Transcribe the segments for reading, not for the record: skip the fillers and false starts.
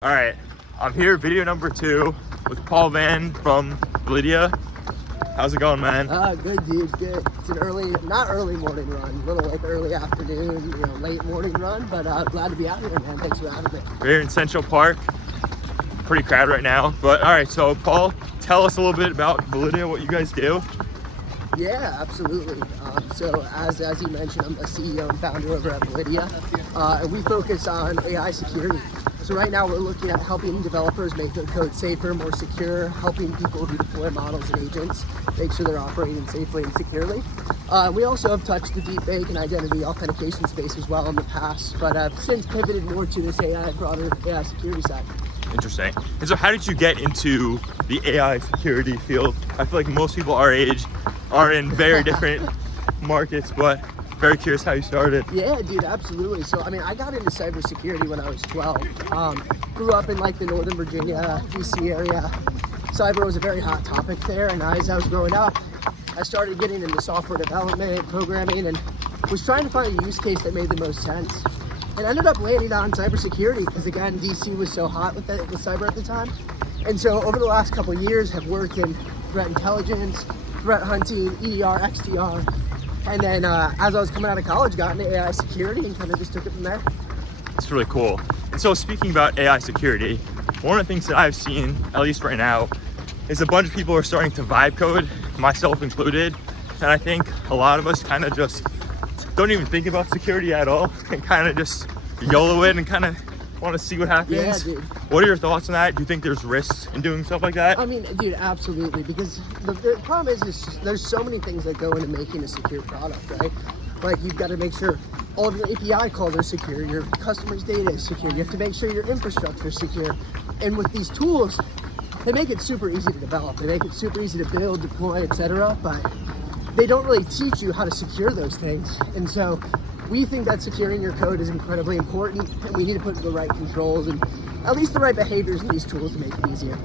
All right, I'm here, video number 2 with Paul Vann from Validia. How's it going, man? Good, dude, good. It's an not early morning run, a little like early afternoon, late morning run, but glad to be out here, man. Thanks for having me. We're here in Central Park. Pretty crowded right now, but all right, so Paul, tell us a little bit about Validia, what you guys do. Yeah, absolutely. So as you mentioned, I'm the CEO and founder over at Validia, and we focus on AI security. So right now we're looking at helping developers make their code safer, more secure, helping people who deploy models and agents make sure they're operating safely and securely. We also have touched the deepfake and identity authentication space as well in the past, but have since pivoted more to this broader AI security side. Interesting. And so how did you get into the AI security field? I feel like most people our age are in very different markets, but very curious how you started. Yeah, dude, absolutely. So, I got into cybersecurity when I was 12. Grew up in like the Northern Virginia, DC area. Cyber was a very hot topic there, and as I was growing up, I started getting into software development, programming, and was trying to find a use case that made the most sense. And ended up landing on cybersecurity because, again, DC was so hot with cyber at the time. And so over the last couple of years, have worked in threat intelligence, threat hunting, EDR, XDR. And then as I was coming out of college, got into AI security and kind of just took it from there. It's really cool. And so speaking about AI security, one of the things that I've seen, at least right now, is a bunch of people are starting to vibe code, myself included. And I think a lot of us kind of just don't even think about security at all and kind of just YOLO it and kind of want to see what happens. Yeah, dude. What are your thoughts on that? Do you think there's risks in doing stuff like that? Dude, absolutely. Because the problem is there's so many things that go into making a secure product, right? Like you've got to make sure all of your API calls are secure, your customers' data is secure. You have to make sure your infrastructure is secure. And with these tools, they make it super easy to develop. They make it super easy to build, deploy, etc. But they don't really teach you how to secure those things. And so we think that securing your code is incredibly important, and we need to put the right controls and at least the right behaviors in these tools to make it easier.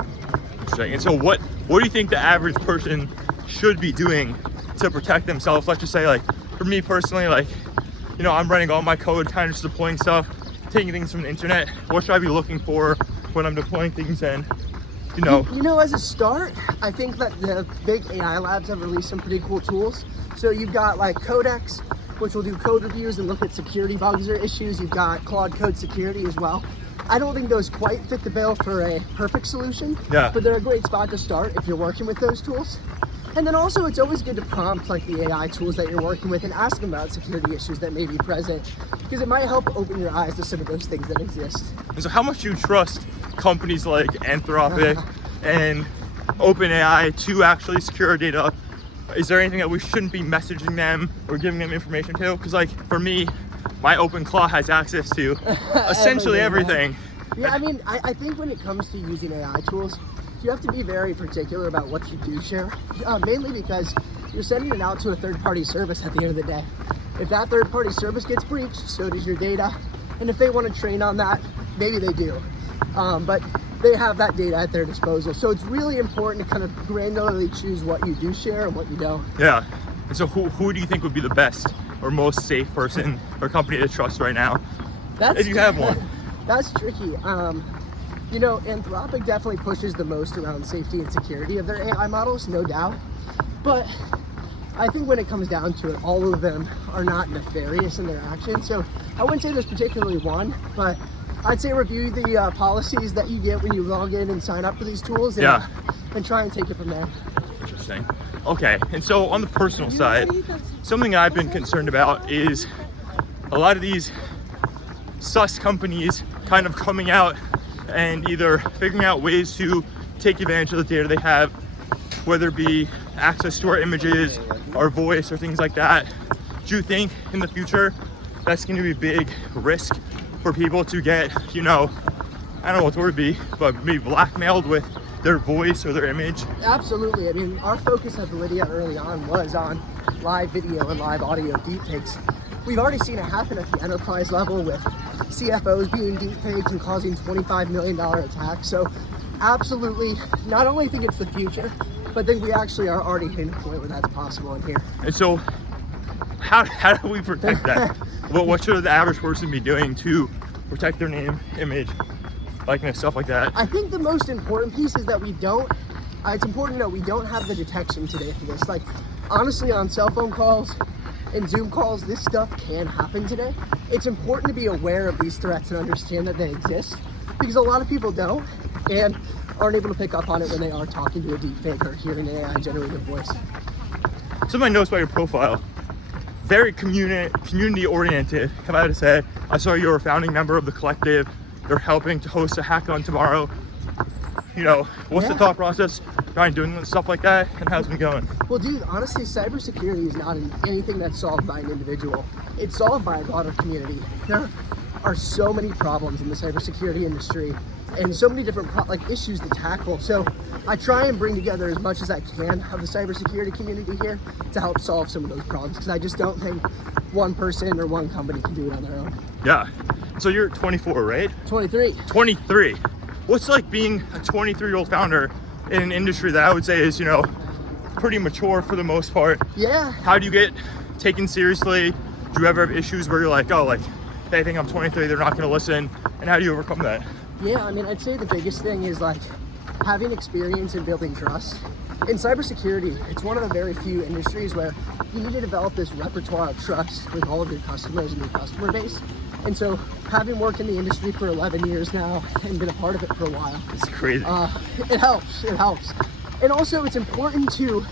Interesting. And so what do you think the average person should be doing to protect themselves? Let's just say, like, for me personally, like, I'm running all my code, kind of just deploying stuff, taking things from the internet. What should I be looking for when I'm deploying things? And as a start, I think that the big AI labs have released some pretty cool tools. So you've got like Codex, which will do code reviews and look at security bugs or issues. You've got Claude Code Security as well. I don't think those quite fit the bill for a perfect solution, but they're a great spot to start if you're working with those tools. And then also, it's always good to prompt like the AI tools that you're working with and ask them about security issues that may be present, because it might help open your eyes to some of those things that exist. And so how much do you trust companies like Anthropic and OpenAI to actually secure our data? Is there anything that we shouldn't be messaging them or giving them information to? Because like for me, my OpenClaw has access to essentially everything. Yeah, I think when it comes to using AI tools, you have to be very particular about what you do share, mainly because you're sending it out to a third-party service at the end of the day. If that third-party service gets breached, so does your data. And if they want to train on that, maybe they do. But they have that data at their disposal. So it's really important to kind of granularly choose what you do share and what you don't. Yeah. And so who do you think would be the best or most safe person or company to trust right now? If you have one. That's tricky. Anthropic definitely pushes the most around safety and security of their AI models, no doubt. But I think when it comes down to it, all of them are not nefarious in their actions. So I wouldn't say there's particularly one, but I'd say review the policies that you get when you log in and sign up for these tools and try and take it from there. Interesting. Okay, and so on the personal side, something I've been concerned about is a lot of these sus companies kind of coming out and either figuring out ways to take advantage of the data they have, whether it be access to our images, our voice, or things like that. Do you think in the future that's going to be a big risk for people to get, I don't know what the word would be, but maybe blackmailed with their voice or their image? Absolutely. Our focus at Validia early on was on live video and live audio deepfakes. We've already seen it happen at the enterprise level with CFOs being deepfaked and causing $25 million attacks. So absolutely, not only think it's the future, but think we actually are already hitting a point where that's possible in here. And so how do we protect that? What should the average person be doing to protect their name, image? likeness, stuff like that. I think the most important piece is that we don't, it's important to know we don't have the detection today for this. Like, honestly, on cell phone calls and Zoom calls, this stuff can happen today. It's important to be aware of these threats and understand that they exist, because a lot of people don't and aren't able to pick up on it when they are talking to a deepfake or hearing an AI generated voice. Some of my notes about your profile, very community oriented, if I had to say. I saw you're a founding member of the collective. You're helping to host a hackathon tomorrow. You know, what's the thought process behind doing stuff like that, and how's it been going? Well, dude, honestly, cybersecurity is not anything that's solved by an individual. It's solved by a broader community. There are so many problems in the cybersecurity industry and so many different issues to tackle. So I try and bring together as much as I can of the cybersecurity community here to help solve some of those problems, because I just don't think one person or one company can do it on their own. Yeah. So you're 24, right? 23. 23. What's it like being a 23-year-old founder in an industry that I would say is, you know, pretty mature for the most part? Yeah. How do you get taken seriously? Do you ever have issues where you're like, oh, like, they think I'm 23, they're not going to listen? And how do you overcome that? Yeah, I mean, I'd say the biggest thing is like having experience in building trust. In cybersecurity, it's one of the very few industries where you need to develop this repertoire of trust with all of your customers and your customer base. And so having worked in the industry for 11 years now and been a part of it for a while, It's crazy. it helps. And also it's important to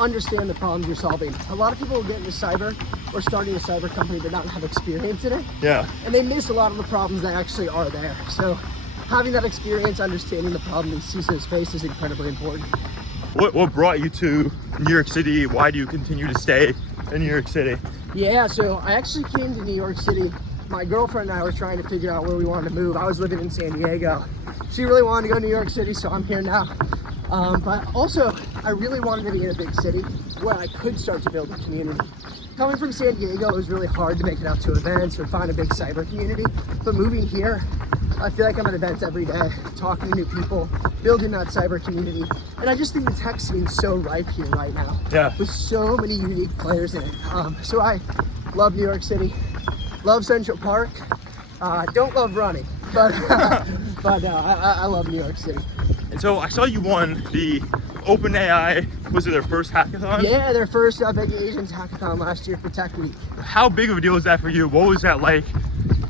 understand the problems you're solving. A lot of people get into cyber or starting a cyber company but not have experience in it. Yeah. And they miss a lot of the problems that actually are there. So having that experience, understanding the problem these CISOs face is incredibly important. What brought you to New York City? Why do you continue to stay in New York City? Yeah, so I actually came to New York City. My girlfriend and I were trying to figure out where we wanted to move. I was living in San Diego. She really wanted to go to New York City, so I'm here now. But also, I really wanted to be in a big city where I could start to build a community. Coming from San Diego, it was really hard to make it out to events or find a big cyber community. But moving here, I feel like I'm at events every day, talking to new people, building that cyber community. And I just think the tech scene's so ripe here right now. Yeah. With so many unique players in it. So I love New York City, love Central Park. Don't love running, but I love New York City. And so I saw you won the OpenAI, was it their first hackathon? Yeah, their first Big Asians hackathon last year for Tech Week. How big of a deal was that for you? What was that like?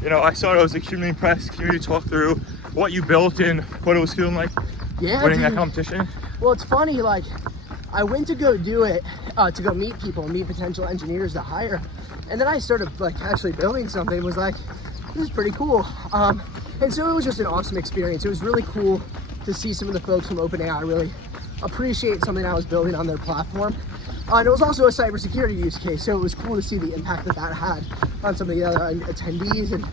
You know, I saw it, I was extremely impressed. Can you talk through what you built and what it was feeling like winning that competition? Well, it's funny, like, I went to go do it, to go meet people, meet potential engineers to hire. And then I started like actually building something and was like, this is pretty cool. And so it was just an awesome experience. It was really cool to see some of the folks from OpenAI really appreciate something I was building on their platform. And it was also a cybersecurity use case, so it was cool to see the impact that that had on some of the other attendees and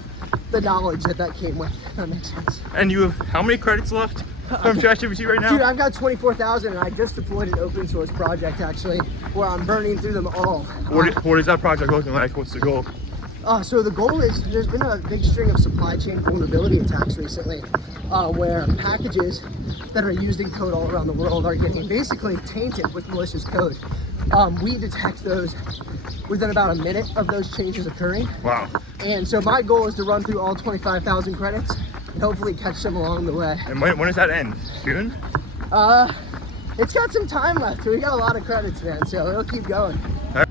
the knowledge that that came with, if that makes sense. And you have how many credits left from ChatGPT right now? Dude, I've got 24,000 and I just deployed an open source project actually where I'm burning through them all. What is that project looking like? What's the goal? So the goal is, there's been a big string of supply chain vulnerability attacks recently where packages that are used in code all around the world are getting basically tainted with malicious code. We detect those within about a minute of those changes occurring. Wow. And so my goal is to run through all 25,000 credits and hopefully catch them along the way. And when does that end? June? It's got some time left. We got a lot of credits, man, so it'll keep going. All right.